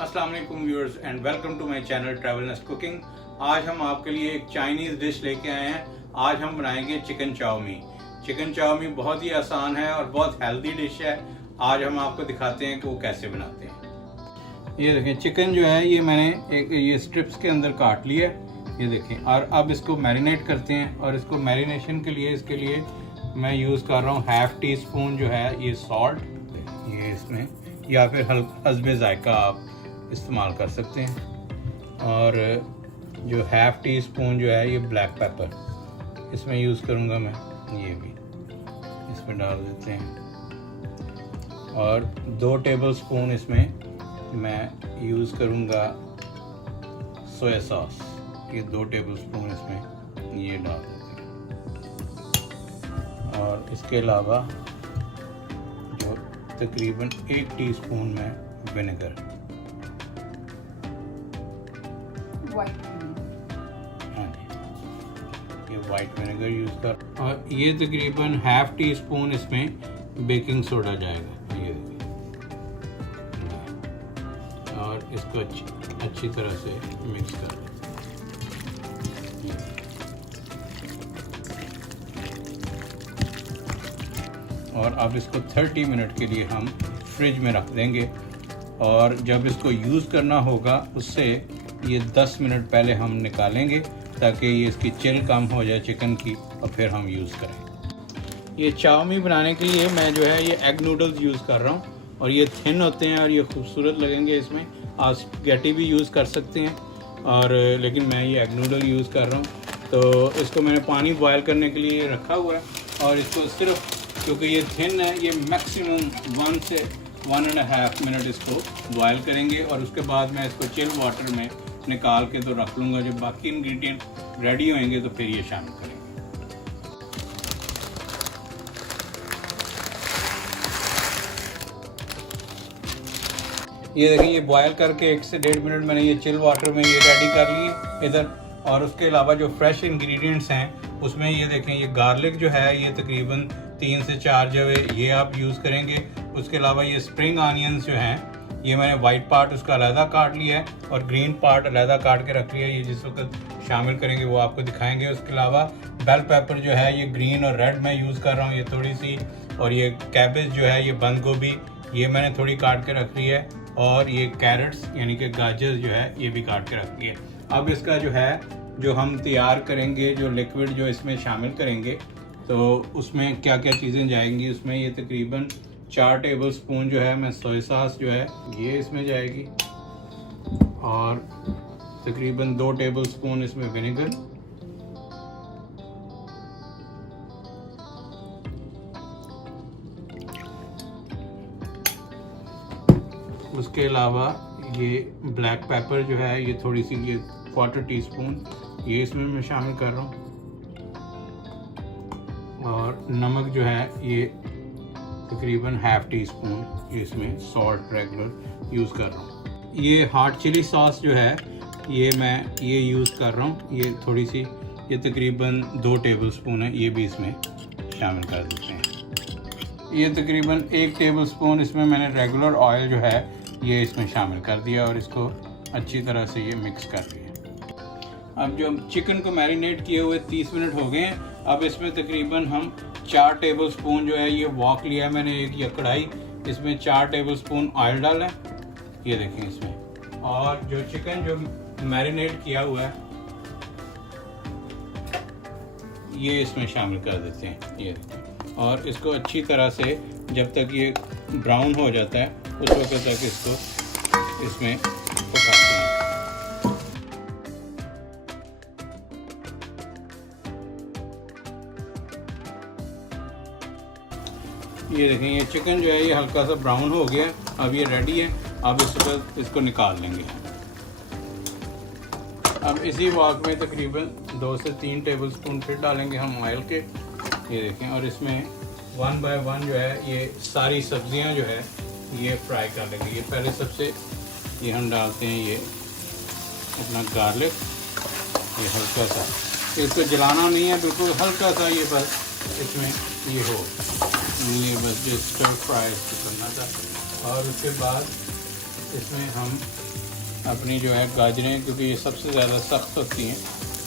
अस्सलाम वालेकुम viewers and welcome to my channel travel nest cooking. आज हम आपके लिए एक चाइनीज़ डिश लेके आए हैं। आज हम बनाएंगे चिकन चाउमी। चिकन चाउमी बहुत ही आसान है और बहुत हेल्दी डिश है। आज हम आपको दिखाते हैं कि वो कैसे बनाते हैं। ये देखें, चिकन जो है ये मैंने ये स्ट्रिप्स के अंदर काट लिया है, ये देखें। और अब इसको मैरिनेट करते हैं और इसको मैरिनेशन के लिए इसके लिए मैं यूज़ कर रहा हूँ हाफ टी स्पून जो है ये सॉल्ट, ये इसमें, या फिर हस्बे जायका आप इस्तेमाल कर सकते हैं। और जो हाफ टी स्पून जो है ये ब्लैक पेपर इसमें यूज़ करूँगा मैं, ये भी इसमें डाल देते हैं। और 2 टेबल स्पून इसमें मैं यूज़ करूँगा सोया सॉस, ये 2 टेबल स्पून इसमें ये डाल देते हैं। और इसके अलावा जो तकरीबन 1 टीस्पून में विनेगर, ये वाइट विनेगर यूज़ कर, और ये तकरीबन हाफ टी स्पून इसमें बेकिंग सोडा जाएगा, ये और इसको अच्छी तरह से मिक्स कर दें। और अब इसको 30 मिनट के लिए हम फ्रिज में रख देंगे। और जब इसको यूज़ करना होगा उससे ये 10 मिनट पहले हम निकालेंगे ताकि ये इसकी चिल कम हो जाए चिकन की, और फिर हम यूज़ करें। ये चाउमी बनाने के लिए मैं जो है ये एग नूडल्स यूज़ कर रहा हूँ, और ये थिन होते हैं और ये खूबसूरत लगेंगे। इसमें आप स्पैगेटी भी यूज़ कर सकते हैं, और लेकिन मैं ये एग नूडल यूज़ कर रहा हूँ। तो इसको मैंने पानी बॉयल करने के लिए रखा हुआ है, और इसको सिर्फ क्योंकि ये थिन है, ये मैक्सिमम 1 से 1.5 मिनट इसको बॉयल करेंगे। और उसके बाद मैं इसको चिल वाटर में निकाल के तो रख लूँगा। जब बाकी इंग्रेडिएंट रेडी होंगे तो फिर ये शामिल करेंगे। ये देखिए, ये बॉयल करके 1 से 1.5 मिनट मैंने ये चिल वाटर में ये रेडी कर लिए इधर। और उसके अलावा जो फ्रेश इंग्रेडिएंट्स हैं उसमें ये देखें, ये गार्लिक जो है ये तकरीबन 3 से 4 जो है ये आप यूज़ करेंगे। उसके अलावा ये स्प्रिंग ऑनियंस जो हैं ये मैंने वाइट पार्ट उसका अलहदा काट लिया है और ग्रीन पार्ट अलहदा काट के रख लिया है। ये जिस वक्त शामिल करेंगे वो आपको दिखाएंगे। उसके अलावा बेल पेपर जो है ये ग्रीन और रेड मैं यूज़ कर रहा हूँ, ये थोड़ी सी। और ये कैबेज जो है ये बंद गोभी ये मैंने थोड़ी काट के रख ली है। और ये कैरेट्स यानी कि गाजर जो है ये भी काट के रख ली है। अब इसका जो है जो हम तैयार करेंगे, जो लिक्विड जो इसमें शामिल करेंगे, तो उसमें क्या क्या चीज़ें जाएंगी। उसमें ये तकरीबन 4 टेबल स्पून जो है मैं सोया सॉस जो है ये इसमें जाएगी, और तकरीबन 2 टेबल स्पून इसमें विनेगर, उसके अलावा ये ब्लैक पेपर जो है ये थोड़ी सी, ये 1/4 टीस्पून ये इसमें मैं शामिल कर रहा हूँ। और नमक जो है ये तकरीबन हाफ टी स्पून इसमें सॉल्ट रेगुलर यूज़ कर रहा हूँ। ये हॉट चिली सॉस जो है ये मैं ये यूज़ कर रहा हूँ, ये थोड़ी सी, ये तकरीबन 2 टेबल स्पून है, ये भी इसमें शामिल कर देते हैं। ये तकरीबन 1 टेबल स्पून इसमें मैंने रेगुलर ऑयल जो है ये इसमें शामिल कर दिया, और इसको अच्छी तरह से ये मिक्स कर दिया। अब जो चिकन को मैरिनेट किए हुए 30 मिनट हो गए हैं, अब इसमें तकरीबन हम 4 टेबल स्पून जो है ये वॉक लिया है मैंने एक, या कढ़ाई, इसमें 4 टेबल स्पून ऑयल डाला है, ये देखें इसमें। और जो चिकन जो मैरिनेट किया हुआ है ये इसमें शामिल कर देते हैं, ये देखें। और इसको अच्छी तरह से जब तक ये ब्राउन हो जाता है उस वक्त तक इसको इसमें पकाते हैं। ये देखें, ये चिकन जो है ये हल्का सा ब्राउन हो गया, अब ये रेडी है। अब इसको निकाल लेंगे। अब इसी वॉक में तकरीबन 2 से 3 टेबलस्पून फिर डालेंगे हम ऑयल के। ये देखें, और इसमें 1 बाय 1 जो है ये सारी सब्जियां जो है ये फ्राई कर लेंगे। ये पहले सबसे ये हम डालते हैं ये अपना गार्लिक, ये हल्का सा, इसको जलाना नहीं है बिल्कुल, हल्का सा ये बस इसमें ये हो, ये बस जो स्टर फ्राई इसको करना था। और उसके बाद इसमें हम अपनी जो है गाजरें, क्योंकि ये सबसे ज़्यादा सख्त होती हैं,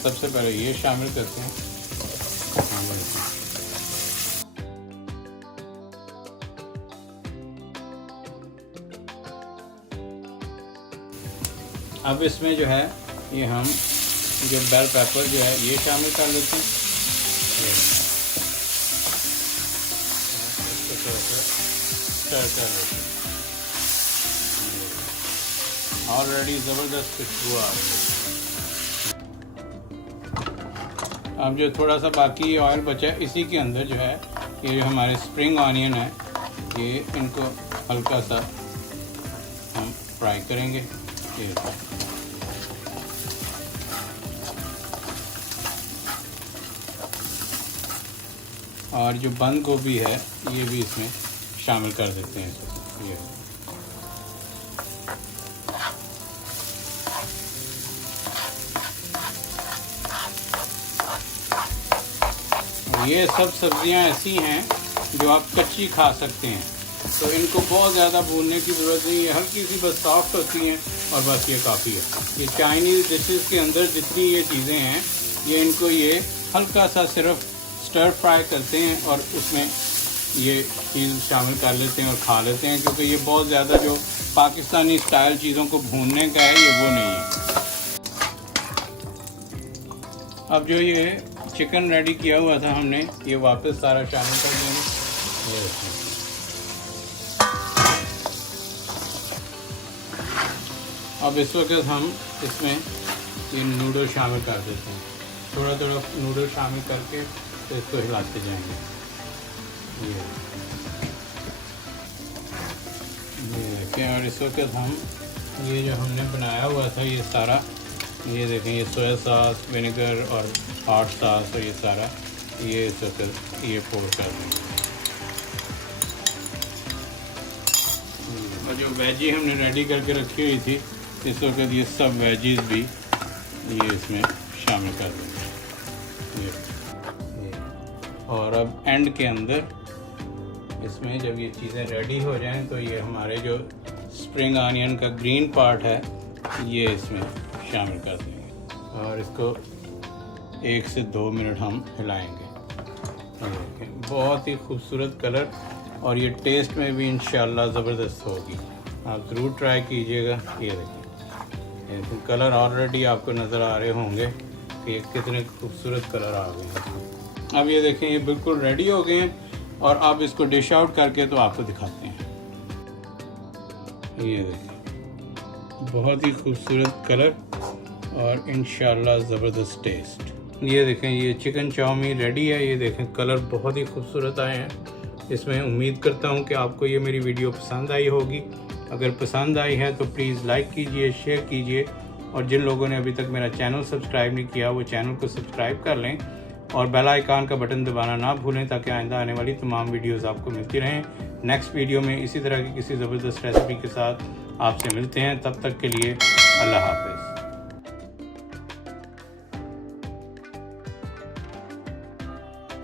सबसे पहले ये शामिल करते हैं। अब इसमें जो है ये हम जो बेल पेपर जो है ये शामिल कर लेते हैं। इसको थोड़ा सा स्टर कर लेते हैं। ऑलरेडी ज़बरदस्त खुशबू आ रही है। अब जो थोड़ा सा बाकी ऑयल बचा है इसी के अंदर जो है ये जो हमारे स्प्रिंग ऑनियन है ये इनको हल्का सा हम फ्राई करेंगे। ये और जो बंद गोभी है ये भी इसमें शामिल कर देते हैं। ये सब सब्जियां ऐसी हैं जो आप कच्ची खा सकते हैं, तो इनको बहुत ज़्यादा भूनने की ज़रूरत नहीं है, हल्की सी बस सॉफ्ट होती हैं और बस ये काफ़ी है। ये चाइनीज़ डिशेस के अंदर जितनी ये चीज़ें हैं ये इनको ये हल्का सा सिर्फ स्टर फ्राई करते हैं और उसमें ये चीज़ शामिल कर लेते हैं और खा लेते हैं, क्योंकि ये बहुत ज़्यादा जो पाकिस्तानी स्टाइल चीज़ों को भूनने का है ये वो नहीं है। अब जो ये चिकन रेडी किया हुआ था हमने ये वापस सारा शामिल कर देंगे। ये अब इस वक्त हम इसमें ये नूडल शामिल कर देते हैं, थोड़ा थोड़ा नूडल शामिल करके तो इसको हिलाते जाएंगे। ये देखें, और इस वक्त हम ये जो हमने बनाया हुआ था ये सारा, ये देखें, ये सोया सॉस, विनेगर और हॉट सॉस और ये सारा ये इस वक्त ये पोर कर देंगे। और जो वेजी हमने रेडी करके रखी हुई थी इस वक्त ये सब वेजीज भी ये इसमें शामिल कर देंगे। ये और अब एंड के अंदर इसमें जब ये चीज़ें रेडी हो जाएं तो ये हमारे जो स्प्रिंग ऑनियन का ग्रीन पार्ट है ये इसमें शामिल कर देंगे और इसको 1 से 2 मिनट हम हिलाएंगे। बहुत ही खूबसूरत कलर और ये टेस्ट में भी इंशाल्लाह ज़बरदस्त होगी, आप ज़रूर ट्राई कीजिएगा। ये देखिए कलर ऑलरेडी आपको नज़र आ रहे होंगे कि कितने खूबसूरत कलर आ गए हैं। अब ये देखें ये बिल्कुल रेडी हो गए हैं और अब इसको डिश आउट करके तो आपको दिखाते हैं। ये देखें बहुत ही खूबसूरत कलर और इंशाल्लाह ज़बरदस्त टेस्ट। ये देखें ये चिकन चाउमीन रेडी है। ये देखें कलर बहुत ही खूबसूरत आए हैं। इसमें उम्मीद करता हूँ कि आपको ये मेरी वीडियो पसंद आई होगी। अगर पसंद आई है तो प्लीज़ लाइक कीजिए, शेयर कीजिए और जिन लोगों ने अभी तक मेरा चैनल सब्सक्राइब नहीं किया वो चैनल को सब्सक्राइब कर लें और बेल आइकन का बटन दबाना ना भूलें ताकि आइंदा आने वाली तमाम वीडियोस आपको मिलती रहें। नेक्स्ट वीडियो में इसी तरह की किसी ज़बरदस्त रेसिपी के साथ आपसे मिलते हैं। तब तक के लिए अल्लाह हाफ़िज़।